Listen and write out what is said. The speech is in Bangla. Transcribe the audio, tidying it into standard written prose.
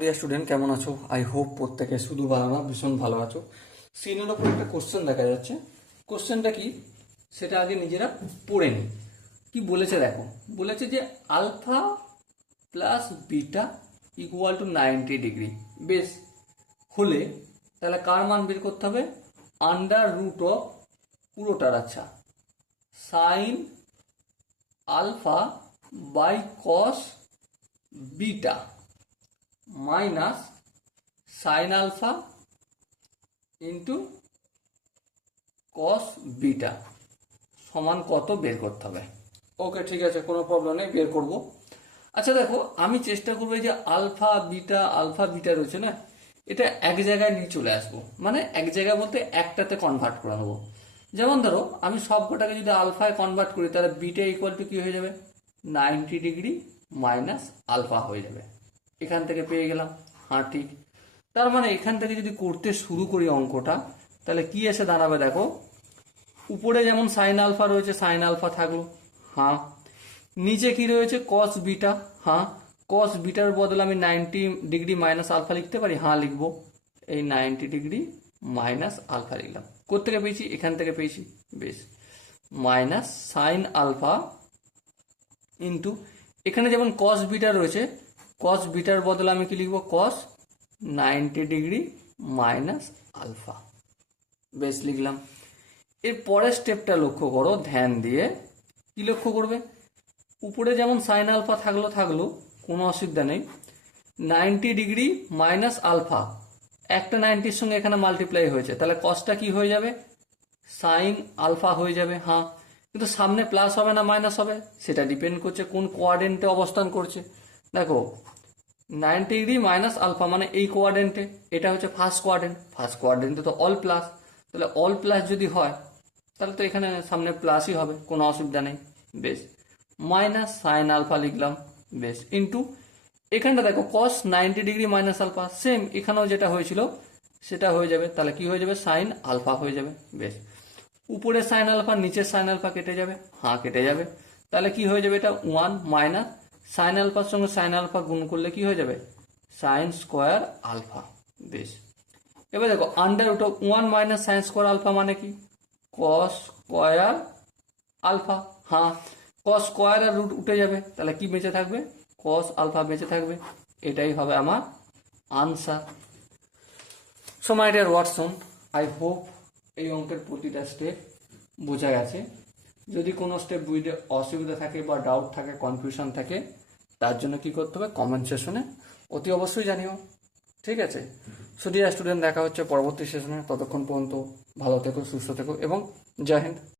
ডিয়ার স্টুডেন্ট, কেমন আছো? আই হোপ প্রত্যেকে শুধু ভালো না, ভীষণ ভালো আছো। সিনের ওপর একটা কোশ্চেন দেখা যাচ্ছে। কোশ্চেনটা কি সেটা আগে নিজেরা পড়ে নি। কি বলেছে দেখো, বলেছে যে alpha plus beta equal to 90 degree বেশ হলে তাহলে কার মান বের করতে হবে? আন্ডার রুট অফ পুরোটার, আচ্ছা, sine alpha by cos beta minus sine alpha into cos beta সমান কত বের করতে হবে। ওকে, ঠিক আছে, কোনো প্রবলেম নেই, বের করব। আচ্ছা দেখো, আমি চেষ্টা করবো যে আলফা বিটা রয়েছে না, এটা এক জায়গায় নিয়ে চলে আসবো, মানে এক জায়গায় বলতে একটাতে কনভার্ট করে নেবো। যেমন ধরো আমি সবকটাকে যদি আলফায় কনভার্ট করি তাহলে বিটা ইকুয়াল টু কি হয়ে যাবে? 90 ডিগ্রি মাইনাস আলফা হয়ে যাবে। এখান থেকে পেয়ে গেলাম, হ্যাঁ ঠিক। তার মানে এখান থেকে যদি করতে শুরু করি অঙ্কটা, তাহলে কি এসে দাঁড়াবে দেখো, উপরে যেমন সাইন আলফা রয়েছে সাইন আলফা থাকলো, হ্যাঁ। নিচে কি রয়েছে? কস বিটা, হ্যাঁ। কস বিটার বদলে আমি 90 ডিগ্রি মাইনাস আলফা লিখতে পারি, হ্যাঁ লিখবো। এই 90 ডিগ্রি মাইনাস আলফা লিখলাম। কোত্থেকে পেয়েছি? এখান থেকে পেয়েছি, বেশ। মাইনাস সাইন আলফা ইন্টু এখানে যেমন কস বিটা রয়েছে, কস বিটার বদলে আমি কি লিখবো? কস 90 ডিগ্রি মাইনাস আলফা, বেশ লিখলাম। এর পরের স্টেপটা লক্ষ্য করো ধ্যান দিয়ে। কি লক্ষ্য করবে? উপরে যেমন সাইন আলফা থাকলো কোনো অসুবিধা নেই। 90 ডিগ্রি মাইনাস আলফা, একটা 90-র সঙ্গে এখানে মাল্টিপ্লাই হয়েছে, তাহলে কসটা কি হয়ে যাবে? সাইন আলফা হয়ে যাবে, হ্যাঁ। কিন্তু সামনে প্লাস হবে না মাইনাস হবে, সেটা ডিপেন্ড করছে কোন কোয়াড্রেন্টে অবস্থান করছে। দেখো 90 ডিগ্রি মাইনাস আলফা মানে এই কোয়াড্রেন্টে, এটা হচ্ছে ফার্স্ট কোয়াড্রেন্টে তো অল প্লাস, তাহলে অল প্লাস যদি হয় তাহলে তো এখানে সামনে প্লাসই হবে, কোনো অসুবিধা নেই, বেশ। মাইনাস সাইন আলফা লিখলাম, বেশ, ইন্টু এখানটা দেখো কস 90 ডিগ্রি মাইনাস আলফা, সেম এখানেও যেটা হয়েছিল সেটা হয়ে যাবে, তাহলে কি হয়ে যাবে? সাইন আলফা হয়ে যাবে, বেশ। উপরে সাইন আলফা নিচের সাইন আলফা কেটে যাবে, হ্যাঁ কেটে যাবে, তাহলে কি হয়ে যাবে? এটা 1 মাইনাস সাইন আলফার সঙ্গে সাইন আলফা গুণ করলে কি হয়ে যাবে? সাইন স্কোয়ার আলফা, বেশ। এবার দেখো under root of 1 minus sine square alpha মানে কি? কস স্কোয়ার আলফা, হ্যাঁ। কস স্কোয়ার আর রুট উঠে যাবে, তাহলে কি বেঁচে থাকবে? কস আলফা বেঁচে থাকবে, এটাই হবে আমার answer. So my dear Watson, I hope এই অঙ্কের প্রতিটা স্টেপ বোঝা গেছে। যদি কোনো স্টেপ বুঝতে অসুবিধা থাকে বা ডাউট থাকে, কনফিউশন থাকে, তার জন্য কি করতে হবে? কমেন্ট সেশনে অতি অবশ্যই জানিও, ঠিক আছে? সো ডিয়ার স্টুডেন্ট, দেখা হচ্ছে পরবর্তী সেশনে। ততক্ষণ পর্যন্ত ভালো থেকো, সুস্থ থেকো এবং জয় হিন্দ।